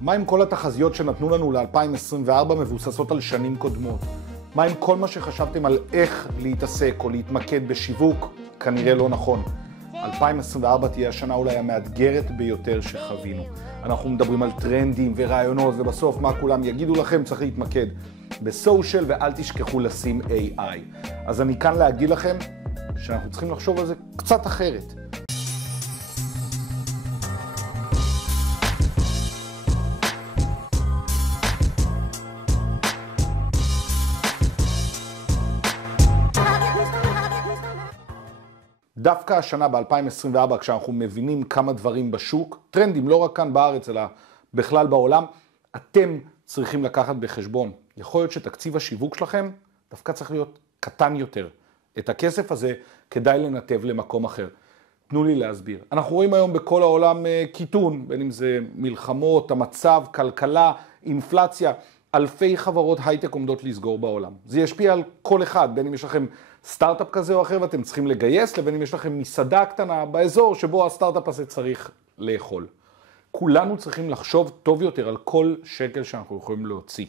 מה עם כל התחזיות שנתנו לנו ל-2024 מבוססות על שנים קודמות? מה עם כל מה שחשבתם על איך להתעסק או להתמקד בשיווק? כנראה לא נכון. 2024 תהיה השנה אולי המאתגרת ביותר שחווינו. אנחנו מדברים על טרנדים ורעיונות, ובסוף מה כולם יגידו לכם? צריך להתמקד בסושיאל ואל תשכחו לשים AI. אז אני כאן להגיד לכם שאנחנו צריכים לחשוב על זה קצת אחרת. דווקא השנה ב-2024, כשאנחנו מבינים כמה דברים בשוק, טרנדים לא רק כאן בארץ, אלא בכלל בעולם, אתם צריכים לקחת בחשבון. יכול להיות שתקציב השיווק שלכם דווקא צריך להיות קטן יותר. את הכסף הזה כדאי לנתב למקום אחר. תנו לי להסביר. אנחנו רואים היום בכל העולם קיטון, בין אם זה מלחמות, המצב, כלכלה, אינפלציה. אלפי חברות הייטק עומדות לסגור בעולם. זה ישפיע על כל אחד, בין אם יש לכם סטארט-אפ כזה או אחר ואתם צריכים לגייס, לבין אם יש לכם מסעדה קטנה באזור שבו הסטארט-אפ הזה צריך לאכול. כולנו צריכים לחשוב טוב יותר על כל שקל שאנחנו יכולים להוציא.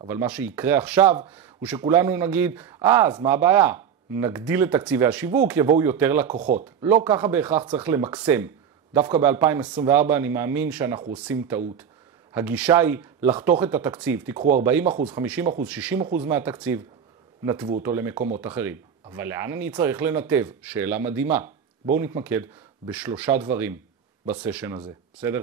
אבל מה שיקרה עכשיו הוא שכולנו נגיד, אז מה הבעיה? נגדיל את תקציבי השיווק, יבואו יותר לקוחות. לא ככה בהכרח צריך למקסם. דווקא ב-2024 אני מאמין שאנחנו עושים טעות. הגישה היא לחתוך את התקציב, תיקחו 40%, 50%, 60% מהתקציב, נתבו אותו למקומות אחרים. אבל לאן אני צריך לנתב? שאלה מדהימה. בואו נתמקד בשלושה דברים בסשן הזה, בסדר?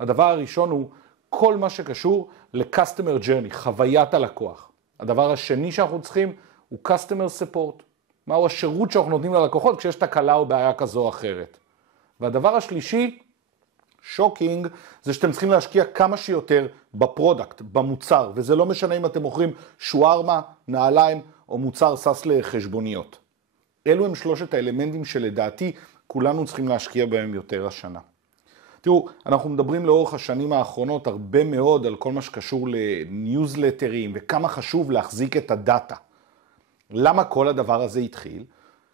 הדבר הראשון הוא כל מה שקשור ל-Customer Journey, חוויית הלקוח. הדבר השני שאנחנו צריכים הוא Customer Support. מהו השירות שאנחנו נותנים ללקוחות כשיש תקלה או בעיה כזו או אחרת. והדבר השלישי, שוקינג, זה שאתם צריכים להשקיע כמה שיותר בפרודקט, במוצר, וזה לא משנה אם אתם מוכרים שוארמה, נעליים או מוצר סס לחשבוניות. אלו הם שלושת האלמנטים שלדעתי כולנו צריכים להשקיע בהם יותר השנה. תראו, אנחנו מדברים לאורך השנים האחרונות הרבה מאוד על כל מה שקשור לניוזלטרים וכמה חשוב להחזיק את הדאטה. למה כל הדבר הזה התחיל?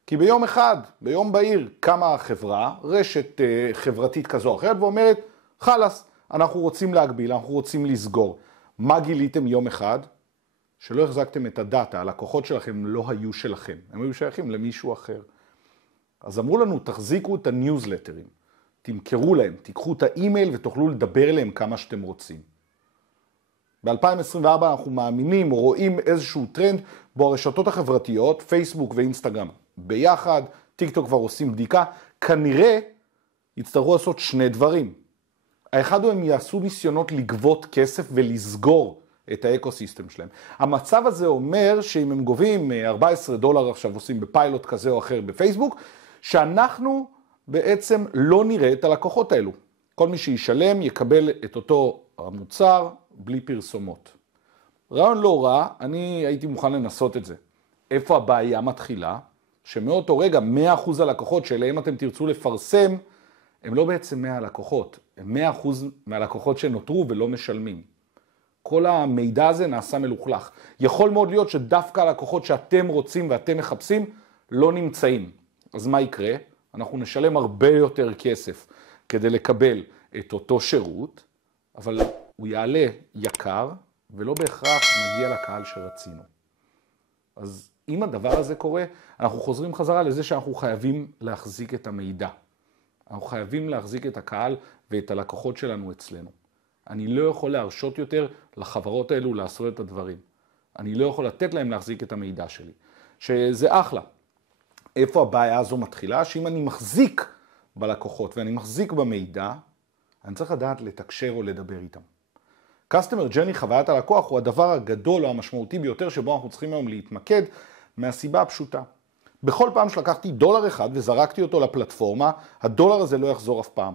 כי ביום אחד, ביום בהיר, קמה החברה, רשת חברתית כזו או אחרת, ואומרת, חלס, אנחנו רוצים להגביל, אנחנו רוצים לסגור. מה גיליתם יום אחד? שלא החזקתם את הדאטה, הלקוחות שלכם לא היו שלכם, הם היו שייכים למישהו אחר. אז אמרו לנו, תחזיקו את הניוזלטרים, תמכרו להם, תיקחו את האימייל ותוכלו לדבר אליהם כמה שאתם רוצים. ב-2024 אנחנו מאמינים או רואים איזשהו טרנד בו הרשתות החברתיות, פייסבוק ואינסטגרם, ביחד, טיקטוק כבר עושים בדיקה, כנראה יצטרכו לעשות שני דברים. האחד הוא הם יעשו ניסיונות לגבות כסף ולסגור את האקוסיסטם שלהם. המצב הזה אומר שאם הם גובים $14 עכשיו עושים בפיילוט כזה או אחר בפייסבוק, שאנחנו בעצם לא נראה את הלקוחות האלו. כל מי שישלם יקבל את אותו המוצר בלי פרסומות. רעיון לא רע, אני הייתי מוכן לנסות את זה. איפה הבעיה מתחילה? שמאותו רגע 100% הלקוחות שאליהם אתם תרצו לפרסם, הם לא בעצם 100 לקוחות, הם 100% מהלקוחות שנותרו ולא משלמים. כל המידע הזה נעשה מלוכלך. יכול מאוד להיות שדווקא הלקוחות שאתם רוצים ואתם מחפשים לא נמצאים. אז מה יקרה? אנחנו נשלם הרבה יותר כסף כדי לקבל את אותו שירות, אבל הוא יעלה יקר ולא בהכרח נגיע לקהל שרצינו. אז אם הדבר הזה קורה, אנחנו חוזרים חזרה לזה שאנחנו חייבים להחזיק את המידע. אנחנו חייבים להחזיק את הקהל ואת הלקוחות שלנו אצלנו. אני לא יכול להרשות יותר לחברות האלו לעשות את הדברים. אני לא יכול לתת להם להחזיק את המידע שלי. שזה אחלה. איפה הבעיה הזו מתחילה? שאם אני מחזיק בלקוחות ואני מחזיק במידע, אני צריך לדעת לתקשר או לדבר איתם. Customer Journey, חוויית הלקוח, הוא הדבר הגדול או המשמעותי ביותר שבו אנחנו צריכים היום להתמקד מהסיבה הפשוטה. בכל פעם שלקחתי $1 וזרקתי אותו לפלטפורמה, $1 הזה לא יחזור אף פעם.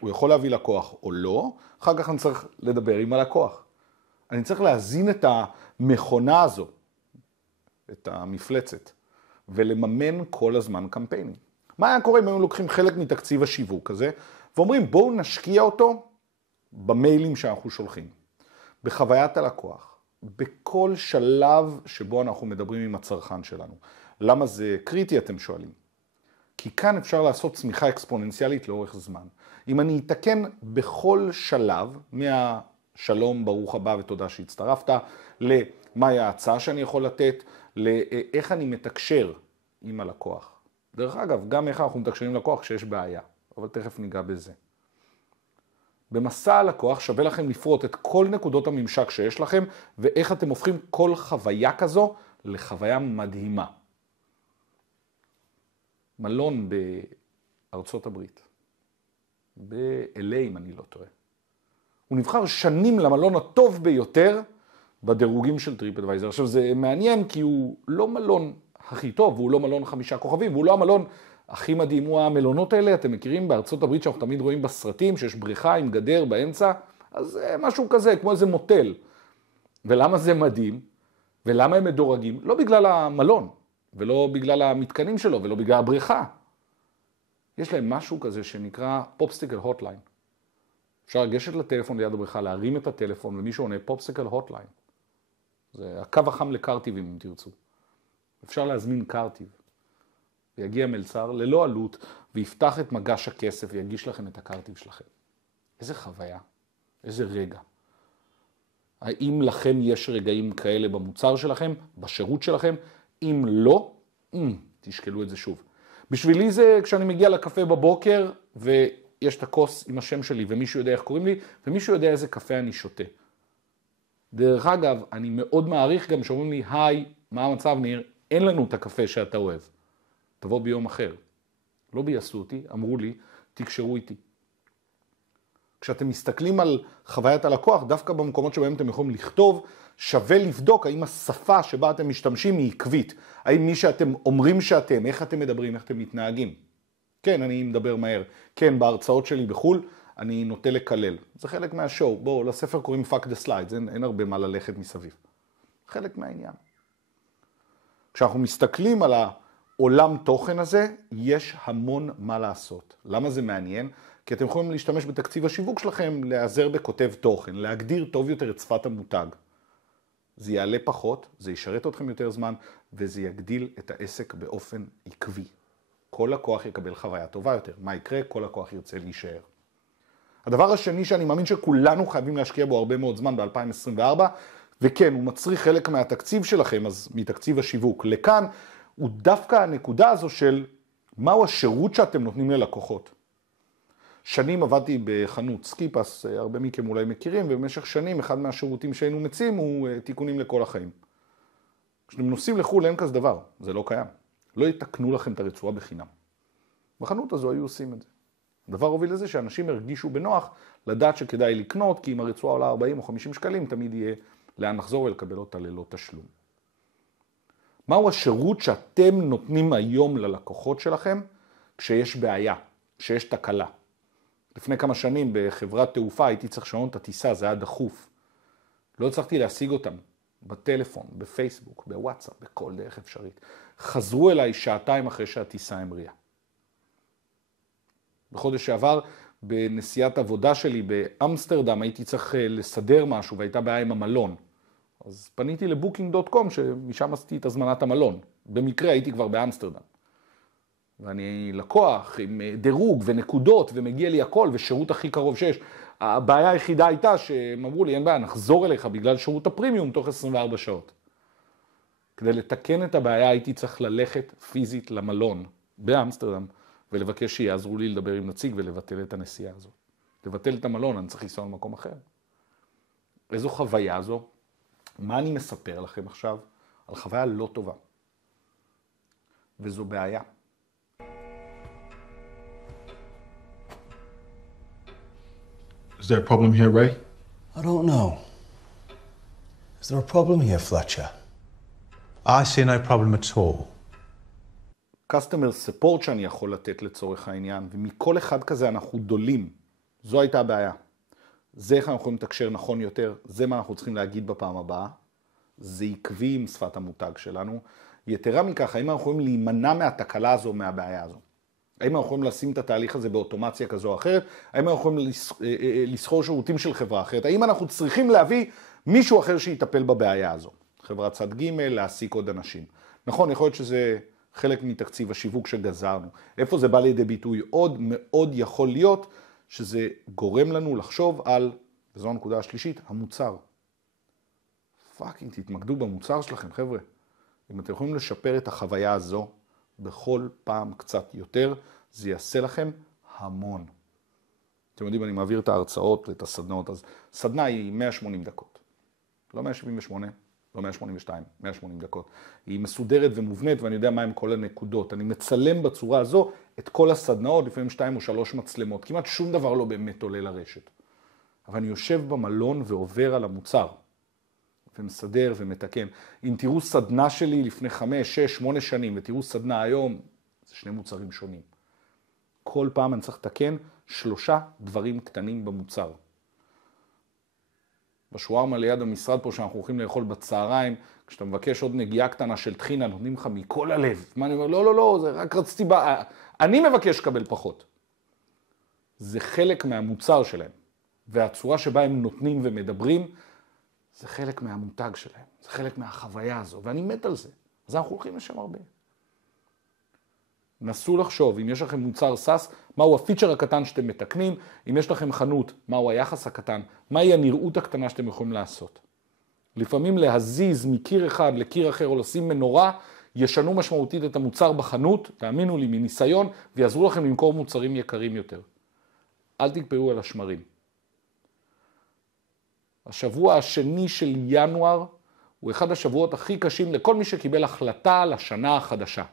הוא יכול להביא לקוח או לא, אחר כך אני צריך לדבר עם הלקוח. אני צריך להזין את המכונה הזו, את המפלצת, ולממן כל הזמן קמפיינים. מה היה קורה אם הם לוקחים חלק מתקציב השיווק הזה, ואומרים בואו נשקיע אותו במיילים שאנחנו שולחים, בחוויית הלקוח, בכל שלב שבו אנחנו מדברים עם הצרכן שלנו. למה זה קריטי, אתם שואלים? כי כאן אפשר לעשות צמיחה אקספוננציאלית לאורך זמן. אם אני אתקן בכל שלב, מהשלום, ברוך הבא ותודה שהצטרפת, למהי ההצעה שאני יכול לתת, לאיך אני מתקשר עם הלקוח. דרך אגב, גם איך אנחנו מתקשרים לקוח כשיש בעיה, אבל תכף ניגע בזה. במסע הלקוח שווה לכם לפרוט את כל נקודות הממשק שיש לכם, ואיך אתם הופכים כל חוויה כזו לחוויה מדהימה. מלון בארצות הברית, ב-LA אם אני לא טועה. הוא נבחר שנים למלון הטוב ביותר בדירוגים של טריפאדוויזר. עכשיו זה מעניין כי הוא לא מלון הכי טוב, הוא לא מלון 5 כוכבים, והוא לא המלון הכי מדהים. הוא המלונות האלה, אתם מכירים בארצות הברית שאנחנו תמיד רואים בסרטים, שיש בריכה עם גדר באמצע, אז משהו כזה, כמו איזה מוטל. ולמה זה מדהים? ולמה הם מדורגים? לא בגלל המלון, ולא בגלל המתקנים שלו, ולא בגלל הבריכה. יש להם משהו כזה שנקרא פופסטיקל הוטליין. אפשר לגשת לטלפון ליד הבריכה, להרים את הטלפון, ומישהו עונה פופסטיקל הוטליין. זה הקו החם לקרטיבים אם תרצו. אפשר להזמין קרטיב. ויגיע מלצר ללא עלות, ויפתח את מגש הכסף, ויגיש לכם את הקרטיב שלכם. איזה חוויה, איזה רגע. האם לכם יש רגעים כאלה במוצר שלכם, בשירות שלכם? אם לא, תשקלו את זה שוב. בשבילי זה כשאני מגיע לקפה בבוקר, ויש את הכוס עם השם שלי, ומישהו יודע איך קוראים לי, ומישהו יודע איזה קפה אני שותה. דרך אגב, אני מאוד מעריך גם שאומרים לי, היי, מה המצב ניר? אין לנו את הקפה שאתה אוהב. תבוא ביום אחר. לא בייסו אותי, אמרו לי, תקשרו איתי. כשאתם מסתכלים על חוויית הלקוח, דווקא במקומות שבהם אתם יכולים לכתוב, שווה לבדוק האם השפה שבה אתם משתמשים היא עקבית. האם מי שאתם אומרים שאתם, איך אתם מדברים, איך אתם מתנהגים. כן, אני מדבר מהר. כן, בהרצאות שלי בחול, אני נוטה לקלל. זה חלק מהשואו. בואו, לספר קוראים Fuck the Slides, אין הרבה מה ללכת מסביב. חלק מהעניין. כשאנחנו מסתכלים על העולם תוכן הזה, יש המון מה לעשות. למה זה מעניין? כי אתם יכולים להשתמש בתקציב השיווק שלכם, להיעזר בכותב תוכן, להגדיר טוב יותר את שפת המותג. זה יעלה פחות, זה ישרת אתכם יותר זמן, וזה יגדיל את העסק באופן עקבי. כל לקוח יקבל חוויה טובה יותר. מה יקרה? כל לקוח ירצה להישאר. הדבר השני שאני מאמין שכולנו חייבים להשקיע בו הרבה מאוד זמן ב-2024, וכן, הוא מצריך חלק מהתקציב שלכם, אז מתקציב השיווק לכאן, הוא דווקא הנקודה הזו של מהו השירות שאתם נותנים ללקוחות. שנים עבדתי בחנות סקיפס, הרבה מכם אולי מכירים, ובמשך שנים אחד מהשירותים שהיינו מציעים הוא תיקונים לכל החיים. כשאתם נוסעים לחו"ל אין כזה דבר, זה לא קיים. לא יתקנו לכם את הרצועה בחינם. בחנות הזו היו עושים את זה. הדבר הוביל לזה שאנשים הרגישו בנוח לדעת שכדאי לקנות, כי אם הרצועה עולה 40 או 50 שקלים, תמיד יהיה לאן לחזור ולקבל אותה ללא תשלום. מהו השירות שאתם נותנים היום ללקוחות שלכם כשיש בעיה, כשיש תקלה? לפני כמה שנים בחברת תעופה הייתי צריך לשנות את הטיסה, זה היה דחוף. לא הצלחתי להשיג אותם בטלפון, בפייסבוק, בוואטסאפ, בכל דרך אפשרית. חזרו אליי שעתיים אחרי שהטיסה המריאה. בחודש שעבר, בנסיעת עבודה שלי באמסטרדם, הייתי צריך לסדר משהו והייתה בעיה עם המלון. אז פניתי לבוקינג.קום שמשם עשיתי את הזמנת המלון. במקרה הייתי כבר באמסטרדם. ואני לקוח עם דירוג ונקודות ומגיע לי הכל ושירות הכי קרוב שיש. הבעיה היחידה הייתה שהם אמרו לי, אין בעיה, נחזור אליך בגלל שירות הפרימיום תוך 24 שעות. כדי לתקן את הבעיה הייתי צריך ללכת פיזית למלון באמסטרדם ולבקש שיעזרו לי לדבר עם נציג ולבטל את הנסיעה הזו. לבטל את המלון, אני צריך לנסוע למקום אחר. איזו חוויה זו? מה אני מספר לכם עכשיו? על חוויה לא טובה. וזו בעיה. Is there a problem here, Ray? I don't know. Is there a problem here, Fletcher? I see no problem at all. Customer support שאני יכול לתת לצורך העניין, ומכל אחד כזה אנחנו דולים. זו הייתה הבעיה. זה איך אנחנו יכולים לתקשר נכון יותר, זה מה אנחנו צריכים להגיד בפעם הבאה. זה עקבי עם שפת המותג שלנו. יתרה מכך, האם אנחנו יכולים להימנע מהתקלה הזו, מהבעיה הזו? האם אנחנו יכולים לשים את התהליך הזה באוטומציה כזו או אחרת? האם אנחנו יכולים לסחור שירותים של חברה אחרת? האם אנחנו צריכים להביא מישהו אחר שיטפל בבעיה הזו? חברת צד ג' להעסיק עוד אנשים. נכון, יכול להיות שזה חלק מתקציב השיווק שגזרנו. איפה זה בא לידי ביטוי? עוד מאוד יכול להיות שזה גורם לנו לחשוב על, וזו הנקודה השלישית, המוצר. פאקינג, תתמקדו במוצר שלכם, חבר'ה. אם אתם יכולים לשפר את החוויה הזו בכל פעם קצת יותר, זה יעשה לכם המון. אתם יודעים, אני מעביר את ההרצאות, את הסדנאות, אז סדנה היא 180 דקות. לא 178, לא 182, 180 דקות. היא מסודרת ומובנית, ואני יודע מהם כל הנקודות. אני מצלם בצורה הזו את כל הסדנאות, לפעמים 2 או 3 מצלמות. כמעט שום דבר לא באמת עולה לרשת. אבל אני יושב במלון ועובר על המוצר. ומסדר ומתקן. אם תראו סדנה שלי לפני 5, 6, 8 שנים, ותראו סדנה היום, זה 2 מוצרים שונים. כל פעם אני צריך לתקן 3 דברים קטנים במוצר. בשוארמה ליד המשרד פה שאנחנו הולכים לאכול בצהריים, כשאתה מבקש עוד נגיעה קטנה של טחינה, נותנים לך מכל הלב. מה אני אומר? לא, לא, לא, זה רק רציתי אני מבקש לקבל פחות. זה חלק מהמוצר שלהם. והצורה שבה הם נותנים ומדברים, זה חלק מהמותג שלהם. זה חלק מהחוויה הזו. ואני מת על זה. אז אנחנו הולכים לשם הרבה. נסו לחשוב, אם יש לכם מוצר סאס, מהו הפיצ'ר הקטן שאתם מתקנים, אם יש לכם חנות, מהו היחס הקטן, מהי הנראות הקטנה שאתם יכולים לעשות. לפעמים להזיז מקיר אחד לקיר אחר או לשים מנורה, ישנו משמעותית את המוצר בחנות, תאמינו לי מניסיון, ויעזרו לכם למכור מוצרים יקרים יותר. אל תקפאו על השמרים. השבוע השני של ינואר הוא אחד השבועות הכי קשים לכל מי שקיבל החלטה לשנה החדשה.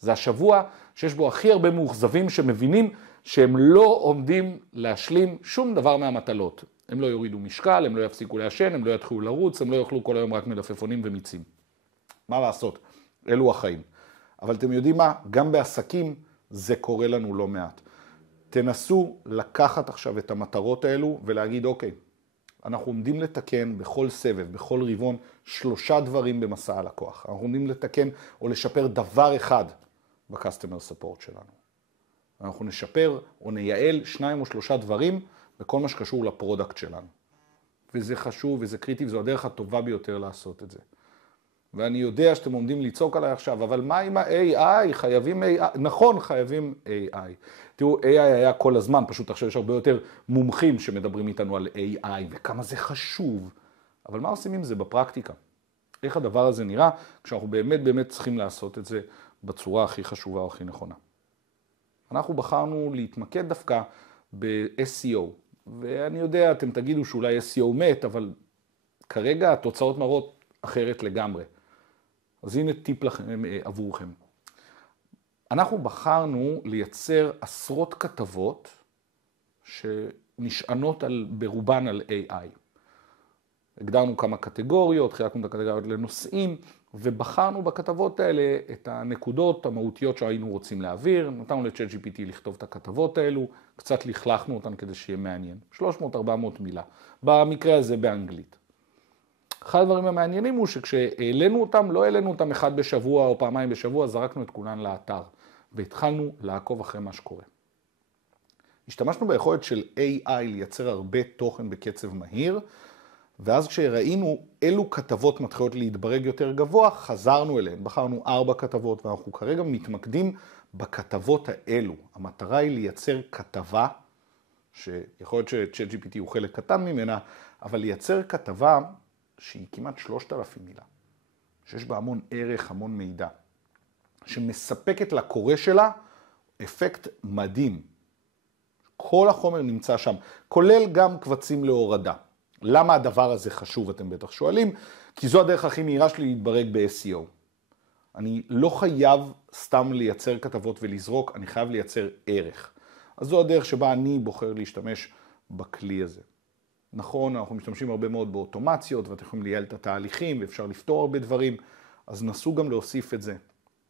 זה השבוע שיש בו הכי הרבה מאוכזבים שמבינים שהם לא עומדים להשלים שום דבר מהמטלות. הם לא יורידו משקל, הם לא יפסיקו לעשן, הם לא יתחילו לרוץ, הם לא יאכלו כל היום רק מלפפונים ומיצים. מה לעשות? אלו החיים. אבל אתם יודעים מה? גם בעסקים זה קורה לנו לא מעט. תנסו לקחת עכשיו את המטרות האלו ולהגיד, אוקיי, אנחנו עומדים לתקן בכל סבב, בכל רבעון, 3 דברים במסע הלקוח. אנחנו עומדים לתקן או לשפר דבר אחד ב-Customer Support שלנו. אנחנו נשפר או נייעל 2 או 3 דברים בכל מה שקשור לפרודקט שלנו. וזה חשוב וזה קריטי, וזו הדרך הטובה ביותר לעשות את זה. ואני יודע שאתם עומדים לצעוק עליי עכשיו, אבל מה עם ה-AI? חייבים AI? נכון, חייבים AI. תראו, AI היה כל הזמן, פשוט עכשיו יש הרבה יותר מומחים שמדברים איתנו על AI, וכמה זה חשוב. אבל מה עושים עם זה בפרקטיקה? איך הדבר הזה נראה כשאנחנו באמת צריכים לעשות את זה בצורה הכי חשובה או הכי נכונה? אנחנו בחרנו להתמקד דווקא ב-SEO, ואני יודע, אתם תגידו שאולי SEO מת, אבל כרגע התוצאות מראות אחרת לגמרי. אז הנה טיפ לכם, עבורכם. אנחנו בחרנו לייצר עשרות כתבות שנשענות ברובן על AI. הגדרנו כמה קטגוריות, חילקנו את הקטגוריות לנושאים, ובחרנו בכתבות האלה את הנקודות המהותיות שהיינו רוצים להעביר. נתנו ל-ChatGPT לכתוב את הכתבות האלו, קצת לכלכנו אותן כדי שיהיה מעניין. 300-400 מילה. במקרה הזה באנגלית. אחד הדברים המעניינים הוא שכשהעלינו אותם, לא העלינו אותם 1 בשבוע או 2 בשבוע, זרקנו את כולן לאתר, והתחלנו לעקוב אחרי מה שקורה. השתמשנו ביכולת של AI לייצר הרבה תוכן בקצב מהיר, ואז כשראינו אילו כתבות מתחילות להתברג יותר גבוה, חזרנו אליהן. בחרנו 4 כתבות, ואנחנו כרגע מתמקדים בכתבות האלו. המטרה היא לייצר כתבה, שיכול להיות ש-ChatGPT הוא חלק קטן ממנה, אבל לייצר כתבה שהיא כמעט 3,000 מילה, שיש בה המון ערך, המון מידע, שמספקת לקורא שלה אפקט מדהים. כל החומר נמצא שם, כולל גם קבצים להורדה. למה הדבר הזה חשוב, אתם בטח שואלים? כי זו הדרך הכי מהירה שלי להתברג ב-SEO. אני לא חייב סתם לייצר כתבות ולזרוק, אני חייב לייצר ערך. אז זו הדרך שבה אני בוחר להשתמש בכלי הזה. נכון, אנחנו משתמשים הרבה מאוד באוטומציות, ואתם יכולים לייעל את התהליכים, ואפשר לפתור הרבה דברים, אז נסו גם להוסיף את זה.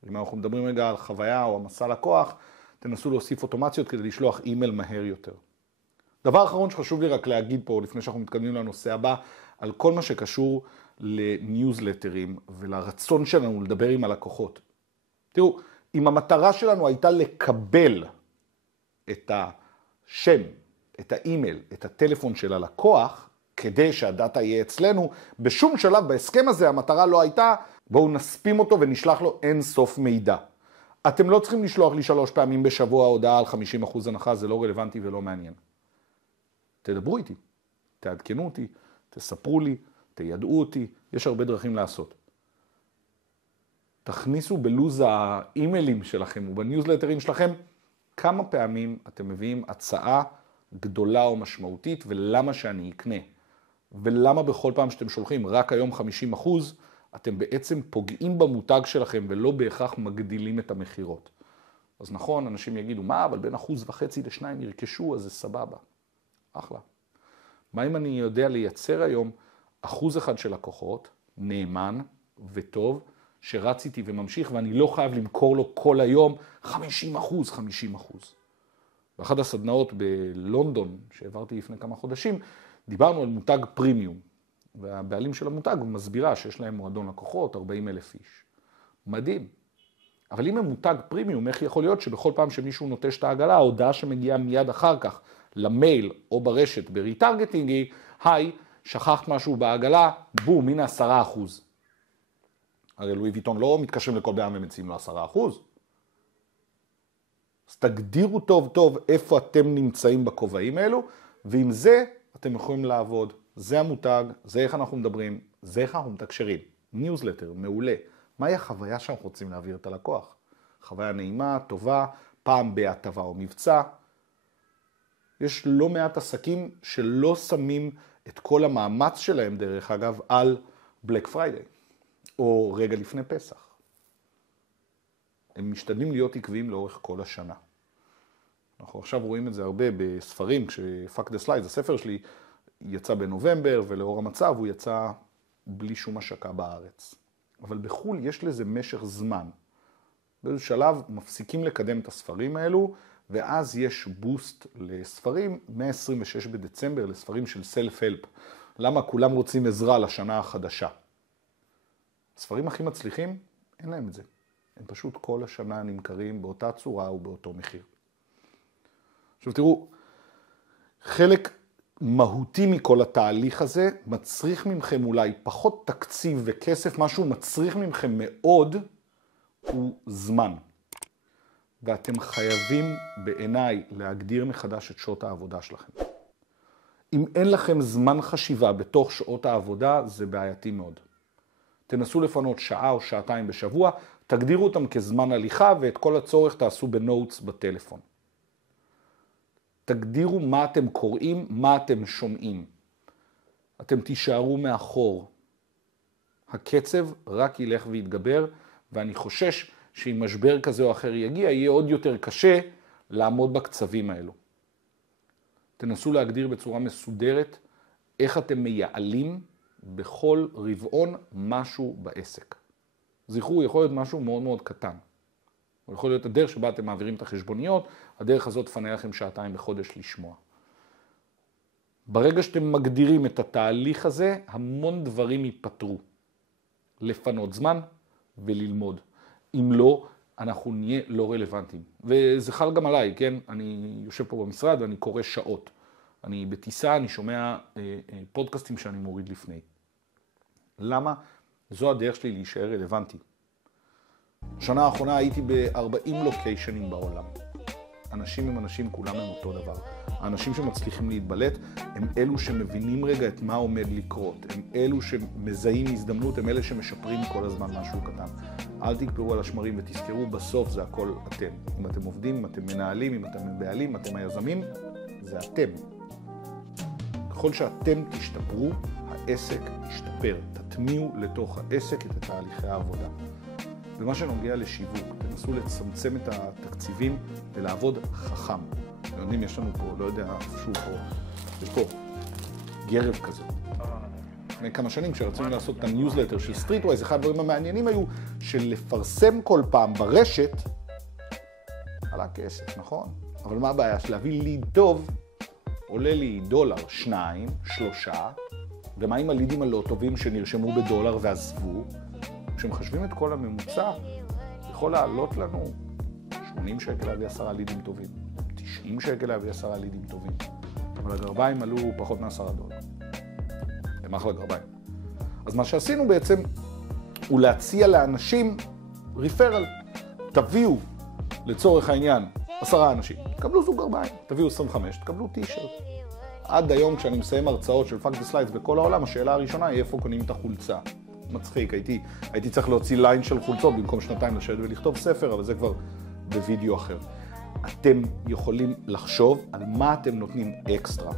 אם אנחנו מדברים רגע על חוויה או המסע לקוח, תנסו להוסיף אוטומציות כדי לשלוח אימייל מהר יותר. דבר אחרון שחשוב לי רק להגיד פה, לפני שאנחנו מתקדמים לנושא הבא, על כל מה שקשור לניוזלטרים ולרצון שלנו לדבר עם הלקוחות. תראו, אם המטרה שלנו הייתה לקבל את השם, את האימייל, את הטלפון של הלקוח, כדי שהדאטה יהיה אצלנו, בשום שלב בהסכם הזה המטרה לא הייתה, בואו נספים אותו ונשלח לו אין סוף מידע. אתם לא צריכים לשלוח לי 3 פעמים בשבוע הודעה על 50% הנחה, זה לא רלוונטי ולא מעניין. תדברו איתי, תעדכנו אותי, תספרו לי, תיידעו אותי, יש הרבה דרכים לעשות. תכניסו בלוז האימיילים שלכם ובניוזלטרים שלכם כמה פעמים אתם מביאים הצעה גדולה או משמעותית ולמה שאני אקנה. ולמה בכל פעם שאתם שולחים רק היום 50%, אתם בעצם פוגעים במותג שלכם ולא בהכרח מגדילים את המחירות. אז נכון, אנשים יגידו, מה, אבל בין 1.5% ל2% ירכשו, אז זה סבבה. אחלה. מה אם אני יודע לייצר היום 1% של לקוחות, נאמן וטוב, שרץ איתי וממשיך, ואני לא חייב למכור לו כל היום 50%. באחד הסדנאות בלונדון, שהעברתי לפני כמה חודשים, דיברנו על מותג פרימיום, והבעלים של המותג מסבירה שיש להם מועדון לקוחות, 40,000 איש. מדהים. אבל אם הם מותג פרימיום, איך יכול להיות שבכל פעם שמישהו נוטש את העגלה, ההודעה שמגיעה מיד אחר כך למייל או ברשת בריטרגטינג היא, היי, שכחת משהו בעגלה, בום, הנה 10%. הרי לואי ויטון לא מתקשרים לכל בעיה ומציעים לו 10%. אז תגדירו טוב טוב איפה אתם נמצאים בכובעים האלו, ועם זה אתם יכולים לעבוד. זה המותג, זה איך אנחנו מדברים, זה איך אנחנו מתקשרים. ניוזלטר, מעולה. מהי החוויה שאנחנו רוצים להעביר את הלקוח? חוויה נעימה, טובה, פעם בהטבה או מבצע. יש לא מעט עסקים שלא שמים את כל המאמץ שלהם, דרך אגב, על בלק פריידיי, או רגע לפני פסח. הם משתדלים להיות עקביים לאורך כל השנה. אנחנו עכשיו רואים את זה הרבה בספרים, כשפאק דה סליידס, הספר שלי יצא בנובמבר, ולאור המצב הוא יצא בלי שום השקה בארץ. אבל בחול יש לזה משך זמן. באיזשהו שלב מפסיקים לקדם את הספרים האלו, ואז יש בוסט לספרים, 26 בדצמבר, לספרים של סלף-הלפ. למה כולם רוצים עזרה לשנה החדשה? הספרים הכי מצליחים, אין להם את זה. הם פשוט כל השנה נמכרים באותה צורה ובאותו מחיר. עכשיו תראו, חלק מהותי מכל התהליך הזה מצריך ממכם אולי פחות תקציב וכסף, משהו מצריך ממכם מאוד הוא זמן. ואתם חייבים בעיניי להגדיר מחדש את שעות העבודה שלכם. אם אין לכם זמן חשיבה בתוך שעות העבודה, זה בעייתי מאוד. תנסו לפנות שעה או שעתיים בשבוע, תגדירו אותם כזמן הליכה ואת כל הצורך תעשו בנוטס בטלפון. תגדירו מה אתם קוראים, מה אתם שומעים. אתם תישארו מאחור. הקצב רק ילך ויתגבר, ואני חושש שאם משבר כזה או אחר יגיע, יהיה עוד יותר קשה לעמוד בקצבים האלו. תנסו להגדיר בצורה מסודרת איך אתם מייעלים בכל רבעון משהו בעסק. זכרו, יכול להיות משהו מאוד מאוד קטן. או יכול להיות הדרך שבה אתם מעבירים את החשבוניות, הדרך הזאת תפנה לכם שעתיים בחודש לשמוע. ברגע שאתם מגדירים את התהליך הזה, המון דברים ייפתרו. לפנות זמן וללמוד. אם לא, אנחנו נהיה לא רלוונטיים. וזה חל גם עליי, כן? אני יושב פה במשרד ואני קורא שעות. אני בטיסה, אני שומע פודקאסטים שאני מוריד לפני. למה? זו הדרך שלי להישאר רלוונטי. שנה האחרונה הייתי ב-40 לוקיישנים בעולם. אנשים הם אנשים, כולם הם אותו דבר. האנשים שמצליחים להתבלט הם אלו שמבינים רגע את מה עומד לקרות. הם אלו שמזהים הזדמנות, הם אלה שמשפרים כל הזמן משהו קטן. אל תקפרו על השמרים ותזכרו, בסוף זה הכל אתם. אם אתם עובדים, אם אתם מנהלים, אם אתם בעלים, אתם היזמים, זה אתם. ככל שאתם תשתפרו, העסק ישתפר. תטמיעו לתוך העסק את תהליכי העבודה. במה שנוגע לשיווק, תנסו לצמצם את התקציבים ולעבוד חכם. אתם יודעים, יש לנו פה, לא יודע, איפשהו פה, יש פה גרב כזה. לפני כמה שנים, כשרצינו לעשות את הניוזלטר של סטריטווייז, אחד הדברים המעניינים היו שלפרסם כל פעם ברשת, עלה כסף, נכון? אבל מה הבעיה? שלהביא ליד טוב, עולה לי $1, 2, 3, ומה עם הלידים הלא טובים שנרשמו $1 ועזבו? כשמחשבים את כל הממוצע, יכול לעלות לנו 80 שקל להביא 10 לידים טובים, 90 שקל להביא 10 לידים טובים, אבל הגרביים עלו פחות $10. הם אחלה גרביים. אז מה שעשינו בעצם הוא להציע לאנשים ריפרל. תביאו לצורך העניין, 10 אנשים, תקבלו זוג גרביים, תביאו 25, תקבלו טישרט. עד היום כשאני מסיים הרצאות של Fuck the Slides בכל העולם, השאלה הראשונה היא איפה קונים את החולצה. מצחיק, הייתי צריך להוציא ליין של חולצות במקום 2 לשבת ולכתוב ספר, אבל זה כבר בווידאו אחר. אתם יכולים לחשוב על מה אתם נותנים אקסטרה.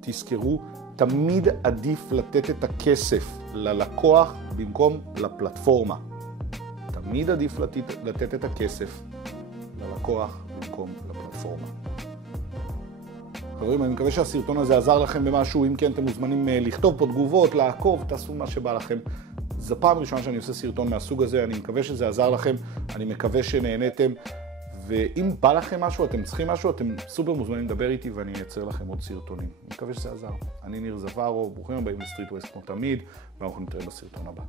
תזכרו, תמיד עדיף לתת את הכסף ללקוח במקום לפלטפורמה. תמיד עדיף לתת את הכסף ללקוח במקום לפלטפורמה. חברים, אני מקווה שהסרטון הזה עזר לכם במשהו. אם כן, אתם מוזמנים לכתוב פה תגובות, לעקוב, תעשו מה שבא לכם. זו פעם ראשונה שאני עושה סרטון מהסוג הזה, אני מקווה שזה עזר לכם, אני מקווה שנהנתם, ואם בא לכם משהו, אתם צריכים משהו, אתם סופר מוזמנים לדבר איתי ואני אייצר לכם עוד סרטונים. אני מקווה שזה עזר. אני ניר זווארו, ברוכים הבאים לסטריט ווסט כמו תמיד, ואנחנו נתראה בסרטון הבא.